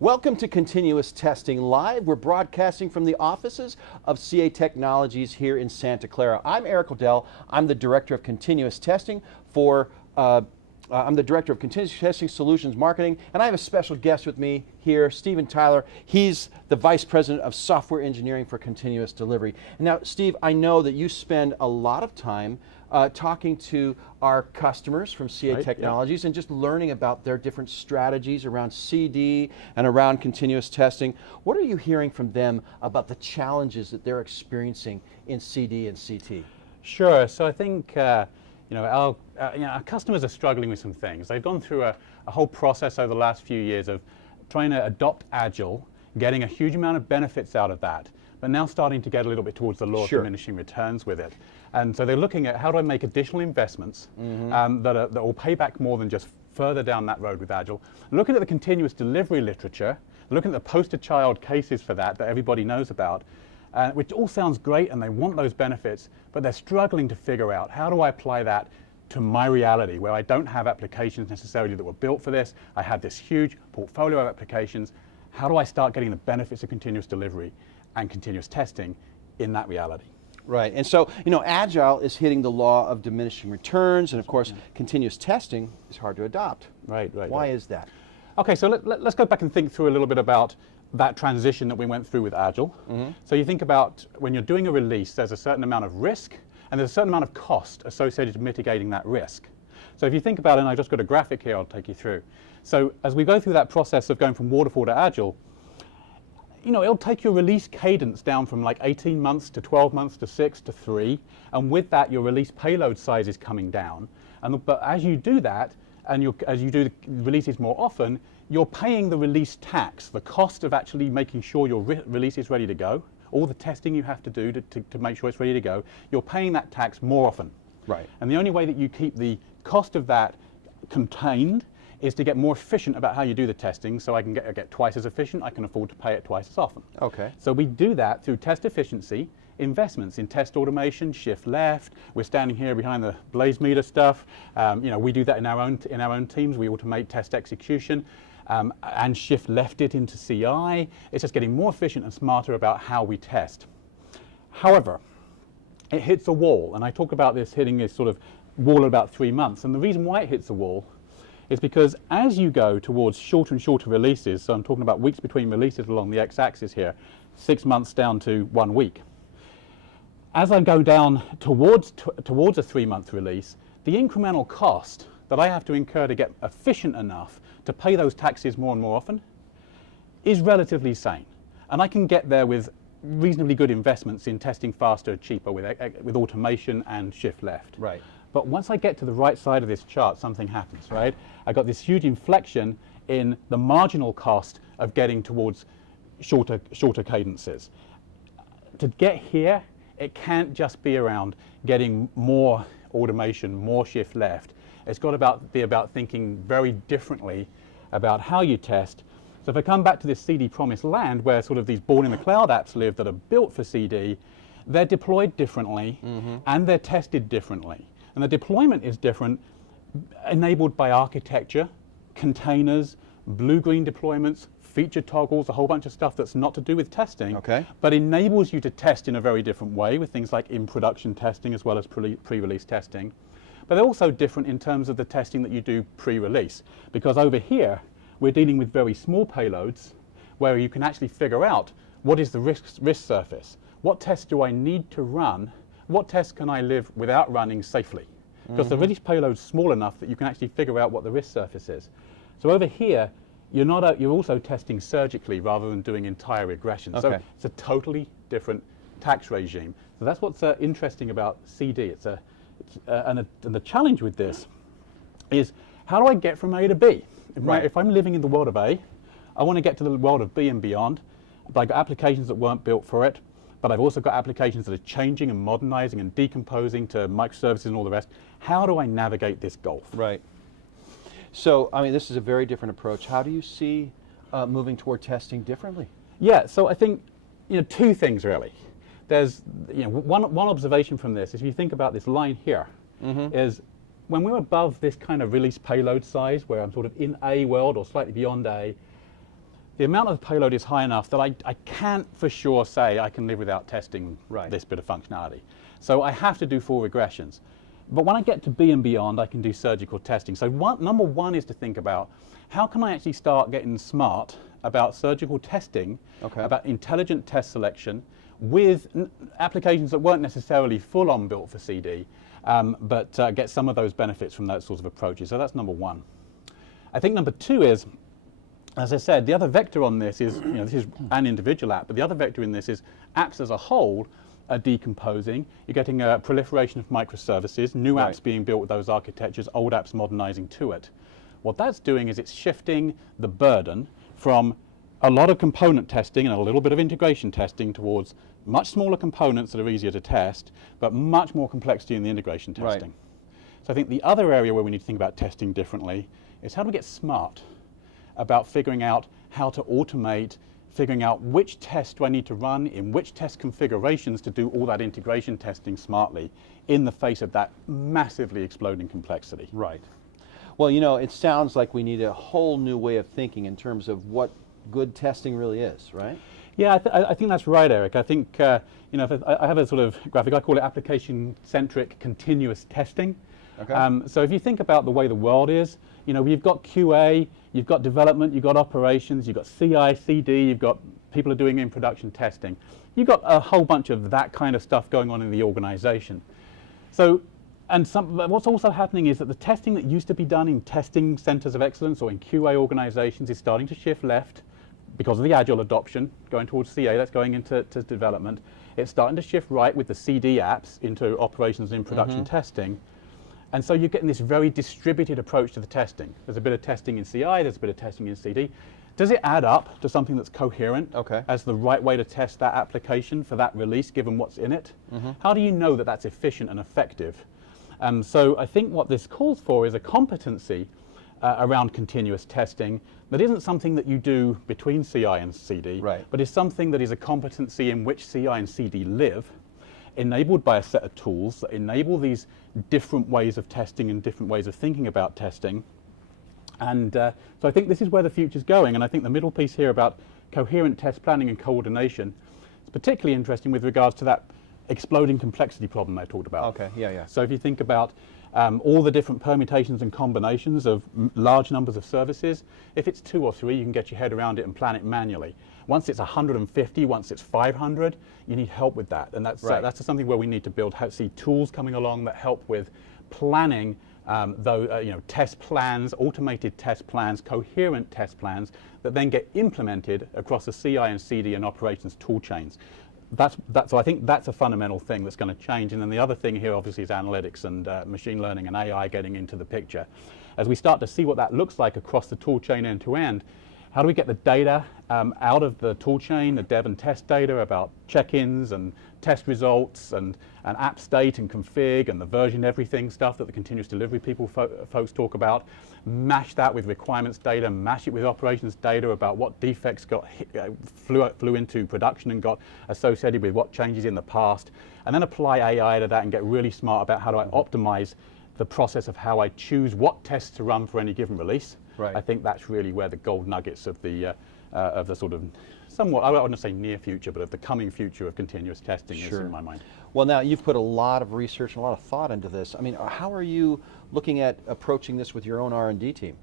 Welcome to Continuous Testing Live. We're broadcasting from the offices of CA Technologies here in Santa Clara. I'm Eric Odell. I'm the Director of Continuous Testing for I'm the Director of Continuous Testing Solutions Marketing, and I have a special guest with me here, Stephen Tyler. He's the Vice President of Software Engineering for Continuous Delivery. And now, Steve, I know that you spend a lot of time talking to our customers from CA Technologies and just learning about their different strategies around CD and around continuous testing. What are you hearing from them about the challenges that they're experiencing in CD and CT? Sure. So I think our customers are struggling with some things. They've gone through a whole process over the last few years of trying to adopt Agile, getting a huge amount of benefits out of that, but now starting to get a little bit towards the law of diminishing returns with it. And so they're looking at how do I make additional investments that will pay back more than just further down that road with Agile. Looking at the continuous delivery literature, looking at the poster child cases for that everybody knows about, which all sounds great and they want those benefits, but they're struggling to figure out how do I apply that to my reality where I don't have applications necessarily that were built for this. I have this huge portfolio of applications. How do I start getting the benefits of continuous delivery and continuous testing in that reality? Right, and so, Agile is hitting the law of diminishing returns, and of course, continuous testing is hard to adopt. Right. Why is that? Okay, so let's go back and think through a little bit about that transition that we went through with Agile. So you think about when you're doing a release, there's a certain amount of risk, and there's a certain amount of cost associated with mitigating that risk. So if you think about it, and I just got a graphic here I'll take you through. So as we go through that process of going from waterfall to Agile, it'll take your release cadence down from like 18 months to 12 months to 6 to 3, and with that your release payload size is coming down. But as you do that, and as you do the releases more often, you're paying the release tax, the cost of actually making sure your release is ready to go, all the testing you have to do to make sure it's ready to go, you're paying that tax more often. Right. And the only way that you keep the cost of that contained is to get more efficient about how you do the testing, so I can get twice as efficient, I can afford to pay it twice as often. Okay. So we do that through test efficiency, investments in test automation, shift left. We're standing here behind the blaze meter stuff. We do that in our own teams. We automate test execution and shift left it into CI. It's just getting more efficient and smarter about how we test. However, it hits a wall, and I talk about this hitting this sort of wall at about 3 months. And the reason why it hits a wall is because as you go towards shorter and shorter releases, so I'm talking about weeks between releases along the x-axis here, 6 months down to 1 week. As I go down towards a 3-month release, the incremental cost that I have to incur to get efficient enough to pay those taxes more and more often is relatively sane. And I can get there with reasonably good investments in testing faster, cheaper, with automation and shift left. Right. But once I get to the right side of this chart, something happens, right? I got this huge inflection in the marginal cost of getting towards shorter cadences. To get here, it can't just be around getting more automation, more shift left. It's got to be about thinking very differently about how you test. So if I come back to this CD promised land where sort of these born in the cloud apps live that are built for CD, they're deployed differently and they're tested differently. And the deployment is different, enabled by architecture, containers, blue-green deployments, feature toggles, a whole bunch of stuff that's not to do with testing, but enables you to test in a very different way with things like in-production testing as well as pre-release testing. But they're also different in terms of the testing that you do pre-release, because over here, we're dealing with very small payloads where you can actually figure out what is the risk surface, what tests do I need to run, what tests can I live without running safely? Because the release payload's small enough that you can actually figure out what the risk surface is. So over here, you're also testing surgically rather than doing entire regression. So it's a totally different tax regime. So that's what's interesting about CD. And the challenge with this is how do I get from A to B? If I'm living in the world of A, I want to get to the world of B and beyond, but I've got applications that weren't built for it. But I've also got applications that are changing and modernizing and decomposing to microservices and all the rest. How do I navigate this gulf? Right. So, this is a very different approach. How do you see moving toward testing differently? Yeah, so I think, 2 things really. There's, one observation from this is if you think about this line here, is when we're above this kind of release payload size, where I'm sort of in A world or slightly beyond A, the amount of payload is high enough that I can't for sure say I can live without testing Right. this bit of functionality. So I have to do full regressions. But when I get to B and beyond, I can do surgical testing. So number one is to think about how can I actually start getting smart about surgical testing, Okay. about intelligent test selection with applications that weren't necessarily full-on built for CD, but get some of those benefits from those sorts of approaches. So that's number one. I think number two is, as I said, the other vector on this is, this is an individual app, but the other vector in this is apps as a whole are decomposing. You're getting a proliferation of microservices, new Right. apps being built with those architectures, old apps modernizing to it. What that's doing is it's shifting the burden from a lot of component testing and a little bit of integration testing towards much smaller components that are easier to test, but much more complexity in the integration Right. testing. So I think the other area where we need to think about testing differently is how do we get smart about figuring out how to automate, figuring out which test do I need to run in which test configurations to do all that integration testing smartly in the face of that massively exploding complexity. Right. Well, it sounds like we need a whole new way of thinking in terms of what good testing really is, right? Yeah, I think that's right, Eric. I think, I have a sort of graphic, I call it application-centric continuous testing. Okay. So if you think about the way the world is, you've got QA, you've got development, you've got operations, you've got CI, CD, you've got people are doing in production testing. You've got a whole bunch of that kind of stuff going on in the organization. So, but what's also happening is that the testing that used to be done in testing centers of excellence or in QA organizations is starting to shift left because of the agile adoption, going towards CA, that's going into development. It's starting to shift right with the CD apps into operations and production testing. And so you're getting this very distributed approach to the testing. There's a bit of testing in CI, there's a bit of testing in CD. Does it add up to something that's coherent as the right way to test that application for that release, given what's in it? How do you know that that's efficient and effective? So I think what this calls for is a competency around continuous testing that isn't something that you do between CI and CD, but is something that is a competency in which CI and CD live, enabled by a set of tools that enable these different ways of testing and different ways of thinking about testing. And so I think this is where the future's going, and I think the middle piece here about coherent test planning and coordination is particularly interesting with regards to that exploding complexity problem I talked about. Okay, yeah. So if you think about all the different permutations and combinations of large numbers of services, if it's 2 or 3, you can get your head around it and plan it manually. Once it's 150, once it's 500, you need help with that. And that's something where we need to see tools coming along that help with planning test plans, automated test plans, coherent test plans that then get implemented across the CI and CD and operations tool chains. So I think that's a fundamental thing that's going to change. And then the other thing here obviously is analytics and machine learning and AI getting into the picture. As we start to see what that looks like across the tool chain end to end, how do we get the data out of the tool chain, the dev and test data about check-ins and test results and app state and config and the version everything stuff that the continuous delivery folks talk about, mash that with requirements data, mash it with operations data about what defects flew into production and got associated with what changes in the past, and then apply AI to that and get really smart about how do I optimize the process of how I choose what tests to run for any given release. I think that's really where the gold nuggets of the sort of somewhat, I don't want to say near future, but of the coming future of continuous testing is in my mind. Well, now you've put a lot of research and a lot of thought into this. I mean, how are you looking at approaching this with your own R&D team?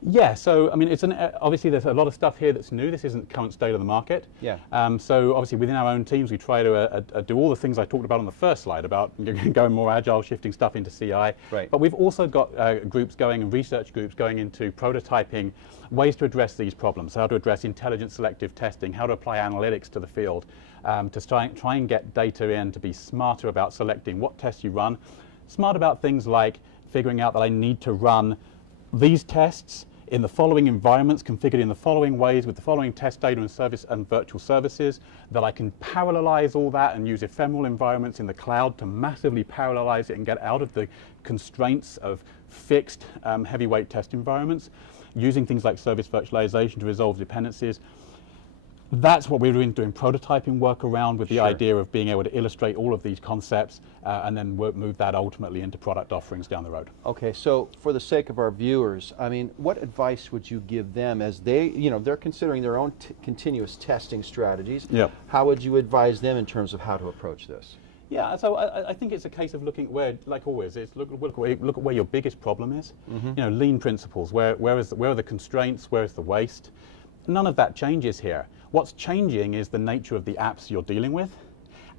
Yeah, so I mean, obviously there's a lot of stuff here that's new. This isn't current state of the market. Yeah. So obviously within our own teams, we try to do all the things I talked about on the first slide about going more agile, shifting stuff into CI. But we've also got research groups going into prototyping ways to address these problems, how to address intelligent selective testing, how to apply analytics to the field, to try and get data in to be smarter about selecting what tests you run, smart about things like figuring out that I need to run these tests in the following environments, configured in the following ways with the following test data and service and virtual services, that I can parallelize all that and use ephemeral environments in the cloud to massively parallelize it and get out of the constraints of fixed heavyweight test environments, using things like service virtualization to resolve dependencies. That's what we're doing prototyping work around with the Sure. idea of being able to illustrate all of these concepts and then move that ultimately into product offerings down the road. Okay, so for the sake of our viewers, I mean, what advice would you give them as they, they're considering their own continuous testing strategies? Yep. How would you advise them in terms of how to approach this? Yeah, so I think it's a case of looking where, like always, it's look at where your biggest problem is. Lean principles. Where are the constraints? Where is the waste? None of that changes here. What's changing is the nature of the apps you're dealing with,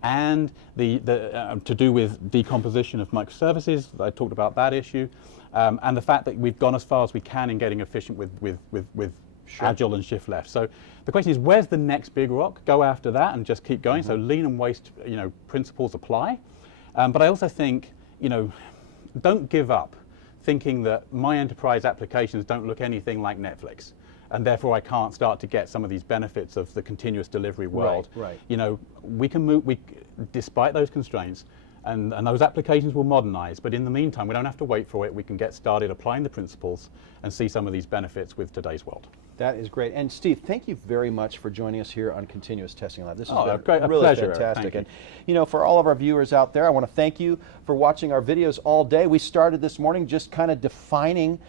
and to do with decomposition of microservices. I talked about that issue, and the fact that we've gone as far as we can in getting efficient with Sure. Agile and shift left. So the question is, where's the next big rock? Go after that and just keep going. So lean and waste, principles apply. But I also think, don't give up thinking that my enterprise applications don't look anything like Netflix, and therefore I can't start to get some of these benefits of the continuous delivery world. Right. We can move, despite those constraints, and those applications will modernize, but in the meantime, we don't have to wait for it. We can get started applying the principles and see some of these benefits with today's world. That is great. And Steve, thank you very much for joining us here on Continuous Testing Lab. This has been a really pleasure, fantastic. Thank And for all of our viewers out there, I want to thank you for watching our videos all day. We started this morning just kind of defining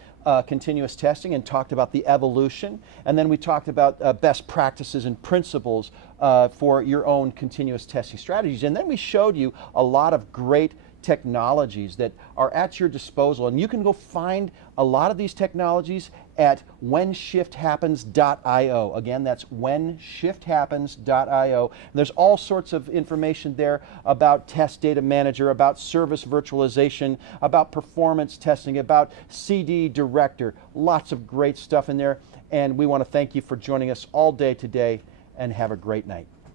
continuous testing and talked about the evolution, and then we talked about best practices and principles for your own continuous testing strategies, and then we showed you a lot of great technologies that are at your disposal, and you can go find a lot of these technologies at whenShiftHappens.io. Again, that's whenShiftHappens.io. And there's all sorts of information there about Test Data Manager, about service virtualization, about performance testing, about CD Director. Lots of great stuff in there, and we want to thank you for joining us all day today, and have a great night.